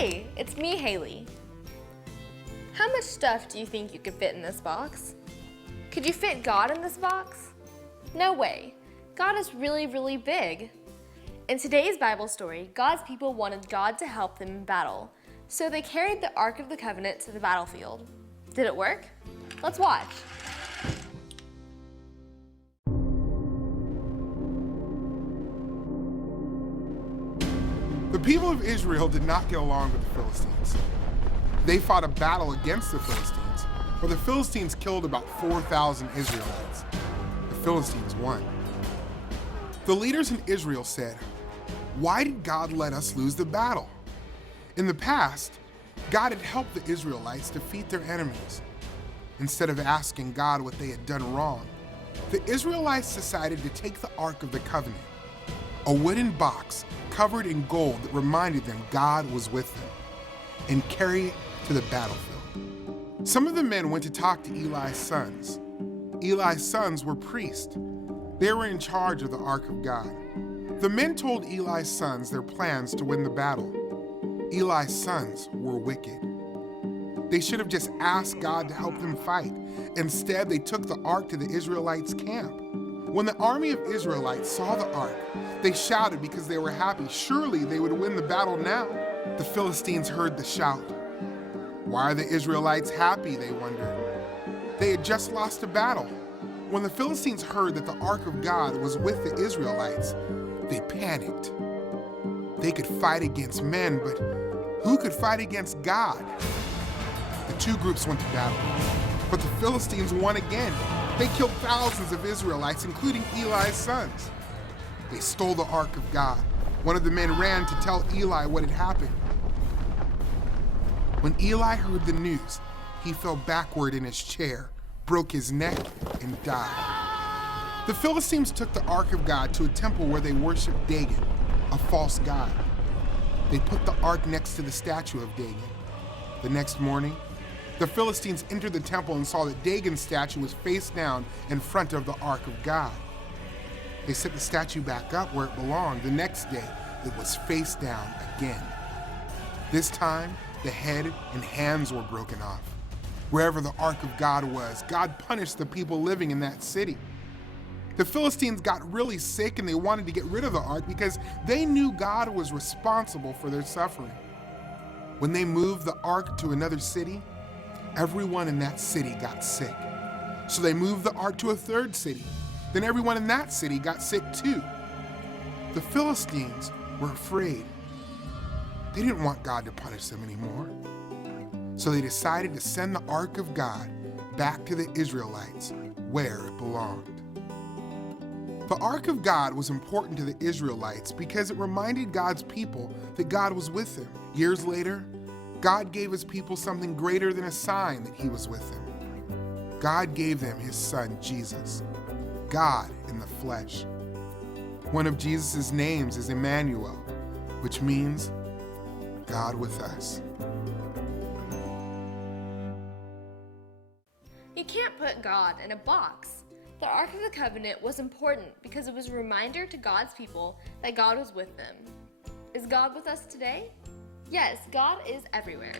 Hey, it's me, Haley. How much stuff do you think you could fit in this box? Could you fit God in this box? No way. God is really, really big. In today's Bible story, God's people wanted God to help them in battle, so they carried the Ark of the Covenant to the battlefield. Did it work? Let's watch. The people of Israel did not get along with the Philistines. They fought a battle against the Philistines, where the Philistines killed about 4,000 Israelites. The Philistines won. The leaders in Israel said, "Why did God let us lose the battle?" In the past, God had helped the Israelites defeat their enemies. Instead of asking God what they had done wrong, the Israelites decided to take the Ark of the Covenant, a wooden box covered in gold that reminded them God was with them, and carry it to the battlefield. Some of the men went to talk to Eli's sons. Eli's sons were priests. They were in charge of the Ark of God. The men told Eli's sons their plans to win the battle. Eli's sons were wicked. They should have just asked God to help them fight. Instead, they took the Ark to the Israelites' camp. When the army of Israelites saw the Ark, they shouted because they were happy. Surely they would win the battle now. The Philistines heard the shout. Why are the Israelites happy, they wondered. They had just lost a battle. When the Philistines heard that the Ark of God was with the Israelites, they panicked. They could fight against men, but who could fight against God? The two groups went to battle, but the Philistines won again. They killed thousands of Israelites, including Eli's sons. They stole the Ark of God. One of the men ran to tell Eli what had happened. When Eli heard the news, he fell backward in his chair, broke his neck, and died. The Philistines took the Ark of God to a temple where they worshiped Dagon, a false god. They put the Ark next to the statue of Dagon. The next morning, the Philistines entered the temple and saw that Dagon's statue was face down in front of the Ark of God. They set the statue back up where it belonged. The next day, it was face down again. This time, the head and hands were broken off. Wherever the Ark of God was, God punished the people living in that city. The Philistines got really sick and they wanted to get rid of the Ark because they knew God was responsible for their suffering. When they moved the Ark to another city, everyone in that city got sick. So they moved the Ark to a third city. Then everyone in that city got sick too. The Philistines were afraid. They didn't want God to punish them anymore. So they decided to send the Ark of God back to the Israelites where it belonged. The Ark of God was important to the Israelites because it reminded God's people that God was with them. Years later, God gave his people something greater than a sign that he was with them. God gave them his son, Jesus, God in the flesh. One of Jesus' names is Emmanuel, which means God with us. You can't put God in a box. The Ark of the Covenant was important because it was a reminder to God's people that God was with them. Is God with us today? Yes, God is everywhere.